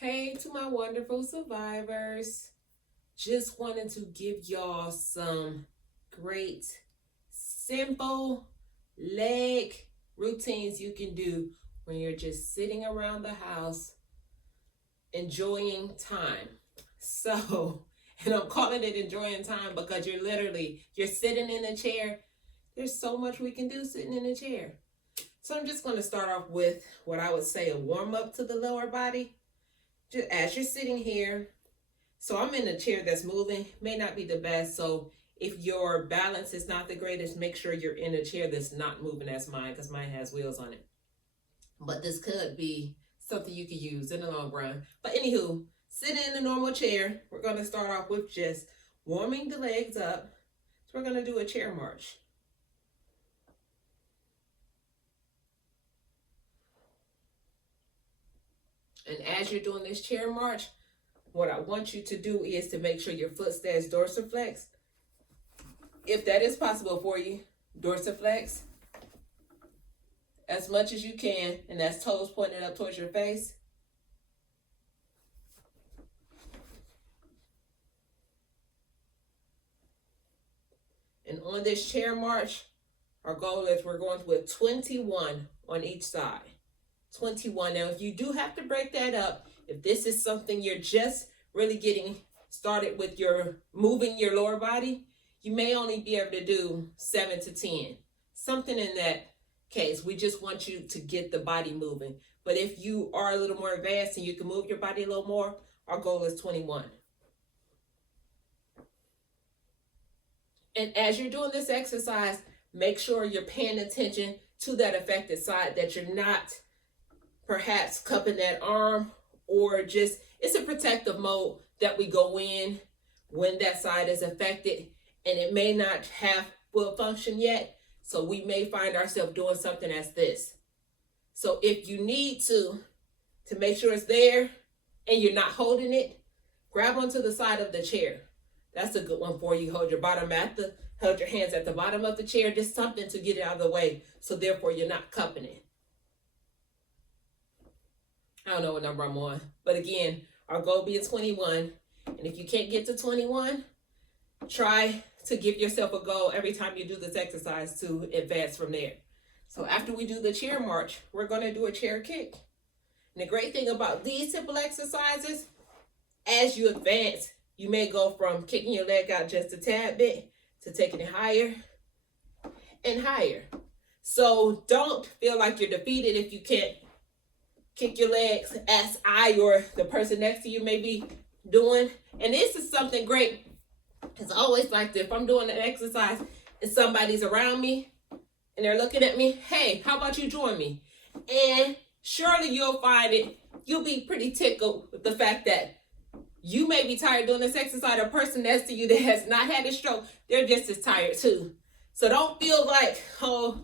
Hey to my wonderful survivors. Just wanted to give y'all some great, simple leg routines you can do when you're just sitting around the house enjoying time. So, and I'm calling it enjoying time because you're sitting in a chair. There's so much we can do sitting in a chair. So I'm just going to start off with what I would say a warm up to the lower body. Just as you're sitting here, so I'm in a chair that's moving, may not be the best. So if your balance is not the greatest, make sure you're in a chair that's not moving as mine, because mine has wheels on it. But this could be something you could use in the long run. But anywho, sitting in a normal chair, we're going to start off with just warming the legs up. So we're going to do a chair march. And as you're doing this chair march, what I want you to do is to make sure your foot stays dorsiflex. If that is possible for you, dorsiflex as much as you can, and that's toes pointed up towards your face. And on this chair march, our goal is we're going with 21 on each side. 21. Now, if you do have to break that up, if this is something you're just really getting started with, your moving your lower body, you may only be able to do 7 to 10. Something in that case. We just want you to get the body moving. But if you are a little more advanced and you can move your body a little more, our goal is 21. And as you're doing this exercise, make sure you're paying attention to that affected side, that you're not perhaps cupping that arm, or just, it's a protective mode that we go in when that side is affected, and it may not have full function yet. So we may find ourselves doing something as this. So if you need to make sure it's there and you're not holding it, grab onto the side of the chair. That's a good one for you. Hold your hands at the bottom of the chair, just something to get it out of the way. So therefore you're not cupping it. I don't know what number I'm on, but again, our goal being 21. And if you can't get to 21, try to give yourself a goal every time you do this exercise to advance from there. So after we do the chair march, we're going to do a chair kick. And the great thing about these simple exercises, as you advance, you may go from kicking your leg out just a tad bit to taking it higher and higher. So don't feel like you're defeated if you can't kick your legs as I or the person next to you may be doing. And this is something great. It's always like this. If I'm doing an exercise and somebody's around me and they're looking at me, hey, how about you join me? And surely you'll find you'll be pretty tickled with the fact that you may be tired doing this exercise. A person next to you that has not had a stroke, they're just as tired too. So don't feel like, oh,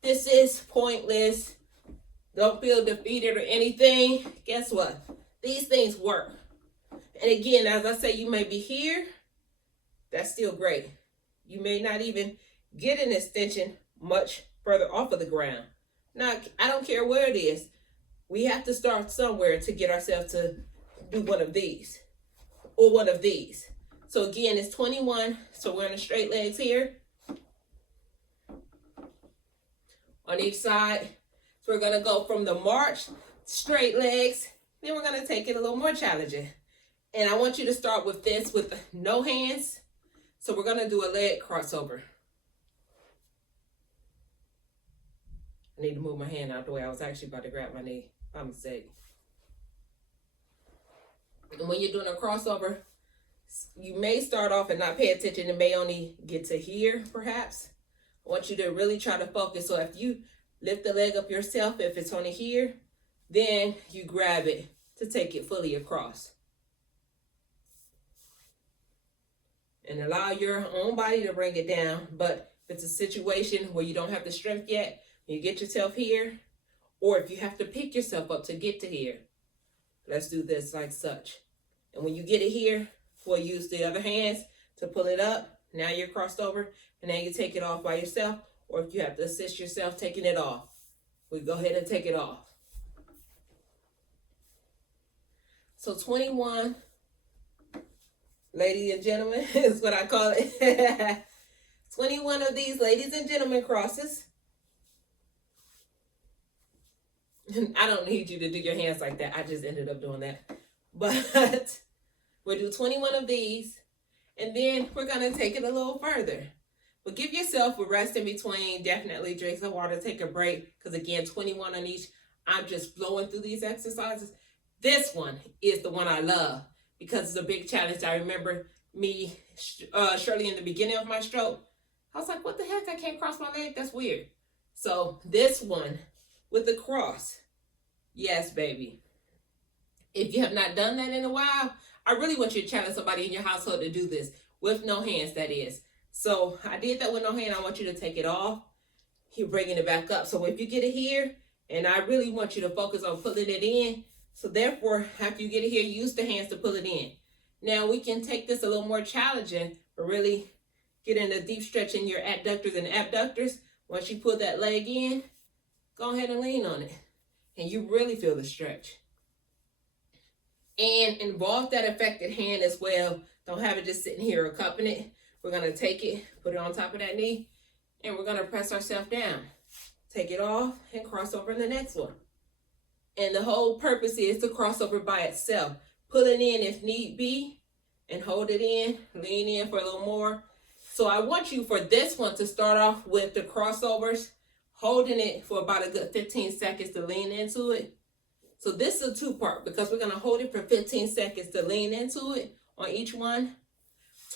this is pointless. Don't feel defeated or anything. Guess what? These things work. And again, as I say, you may be here. That's still great. You may not even get an extension much further off of the ground. Now, I don't care where it is. We have to start somewhere to get ourselves to do one of these or one of these. So again, it's 21. So we're in the straight legs here. On each side. So we're going to go from the march, straight legs. Then we're going to take it a little more challenging. And I want you to start with this with no hands. So we're going to do a leg crossover. I need to move my hand out the way. I was actually about to grab my knee by mistake. And when you're doing a crossover, you may start off and not pay attention. It may only get to here, perhaps. I want you to really try to focus. So if you lift the leg up yourself, if it's only here, then you grab it to take it fully across. And allow your own body to bring it down. But if it's a situation where you don't have the strength yet, you get yourself here, or if you have to pick yourself up to get to here, let's do this like such. And when you get it here, we'll use the other hands to pull it up. Now you're crossed over, and now you take it off by yourself, or if you have to assist yourself taking it off, we go ahead and take it off. So So 21, ladies and gentlemen, is what I call it. 21 of these ladies and gentlemen crosses. I don't need you to do your hands like that. I just ended up doing that. But we'll do 21 of these, and then we're going to take it a little further. But give yourself a rest in between. Definitely drink some water, take a break, because again, 21 on each. I'm just blowing through these exercises. This one is the one I love because it's a big challenge. I remember me, Shirley, in the beginning of my stroke, I was like, what the heck? I can't cross my leg. That's weird. So this one with the cross. Yes, baby. If you have not done that in a while, I really want you to challenge somebody in your household to do this with no hands, that is. So I did that with no hand. I want you to take it off. You're bringing it back up. So if you get it here, and I really want you to focus on pulling it in. So therefore, after you get it here, use the hands to pull it in. Now we can take this a little more challenging, but really get in a deep stretch in your adductors and abductors. Once you pull that leg in, go ahead and lean on it. And you really feel the stretch. And involve that affected hand as well. Don't have it just sitting here or cupping it. We're going to take it, put it on top of that knee, and we're going to press ourselves down. Take it off and cross over in the next one. And the whole purpose is to cross over by itself. Pull it in if need be and hold it in. Lean in for a little more. So I want you for this one to start off with the crossovers, holding it for about a good 15 seconds to lean into it. So this is a two-part because we're going to hold it for 15 seconds to lean into it on each one,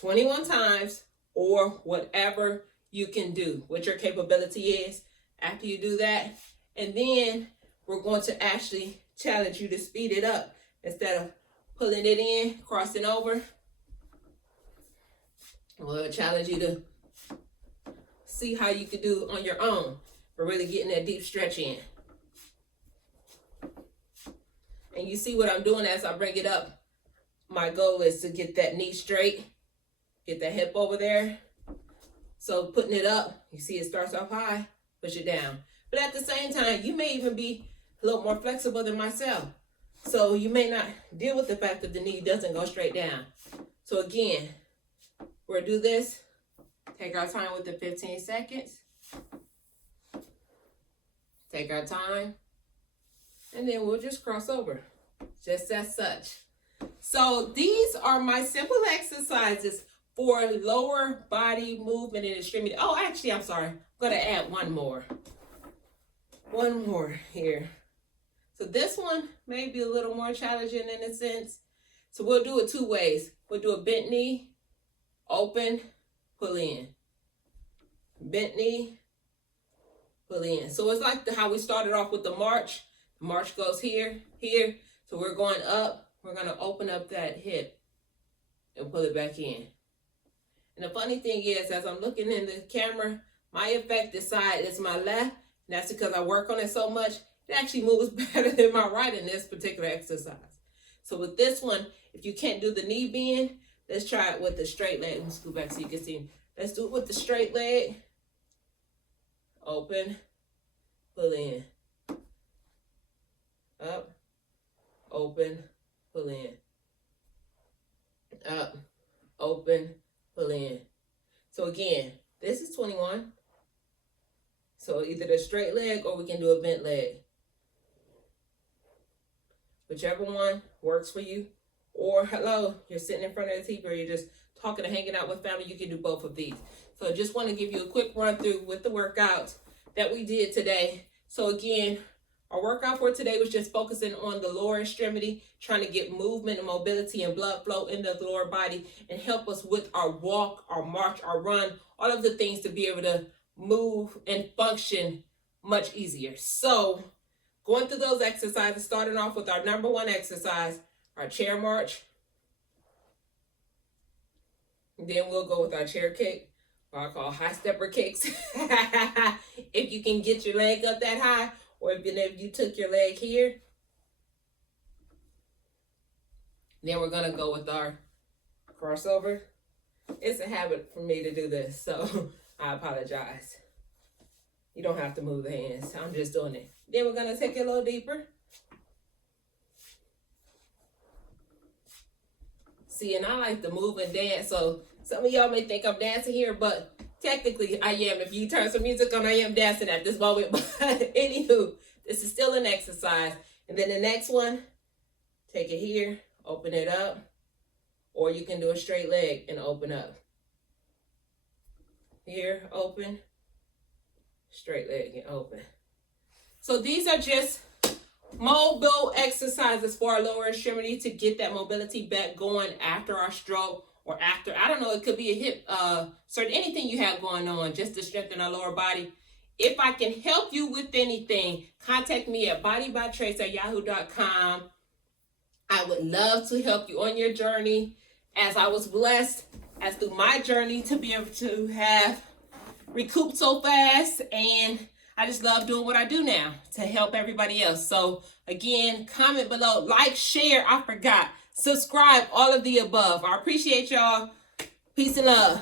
21 times, or whatever you can do, what your capability is. After you do that, and then we're going to actually challenge you to speed it up instead of pulling it in, crossing over. We'll challenge you to see how you can do on your own, but really getting that deep stretch in. And you see what I'm doing as I bring it up. My goal is to get that knee straight, get that hip over there. So putting it up, you see it starts off high, push it down. But at the same time, you may even be a little more flexible than myself. So you may not deal with the fact that the knee doesn't go straight down. So again, we'll do this. Take our time with the 15 seconds. Take our time. And then we'll just cross over. Just as such. So these are my simple exercises for lower body movement and extremity. Oh, actually, I'm sorry. I'm going to add one more. One more here. So this one may be a little more challenging in a sense. So we'll do it two ways. We'll do a bent knee, open, pull in. Bent knee, pull in. So it's like how we started off with the march. The march goes here, here. So we're going up. We're going to open up that hip and pull it back in. And the funny thing is, as I'm looking in the camera, my affected side is my left. And that's because I work on it so much. It actually moves better than my right in this particular exercise. So with this one, if you can't do the knee bend, let's try it with the straight leg. Let's go back so you can see. Let's do it with the straight leg. Open, pull in. Up, open, pull in. Up, open, pull in. So again, this is 21. So either the straight leg or we can do a bent leg. Whichever one works for you. Or hello, you're sitting in front of the TV or you're just talking and hanging out with family, you can do both of these. So I just want to give you a quick run through with the workouts that we did today. So again, our workout for today was just focusing on the lower extremity, trying to get movement and mobility and blood flow in the lower body and help us with our walk, our march, our run, all of the things to be able to move and function much easier. So going through those exercises, starting off with our number one exercise, our chair march. Then we'll go with our chair kick, what I call high stepper kicks. If you can get your leg up that high, or if you took your leg here. Then we're going to go with our crossover. It's a habit for me to do this, so I apologize. You don't have to move the hands. I'm just doing it. Then we're going to take it a little deeper. See, and I like to move and dance, so some of y'all may think I'm dancing here, but technically I am. If you turn some music on, I am dancing at this moment. But anywho, this is still an exercise. And then the next one, take it here, open it up, or you can do a straight leg and open up. Here, open, straight leg and open. So these are just mobile exercises for our lower extremity to get that mobility back going after our stroke, or after, I don't know, it could be a hip, certain anything you have going on, just to strengthen our lower body. If I can help you with anything, contact me at bodybytrace@yahoo.com. I would love to help you on your journey, as I was blessed as through my journey to be able to have recouped so fast, and I just love doing what I do now to help everybody else. So again, comment below, like, share, I forgot, subscribe, all of the above. I appreciate y'all. Peace and love.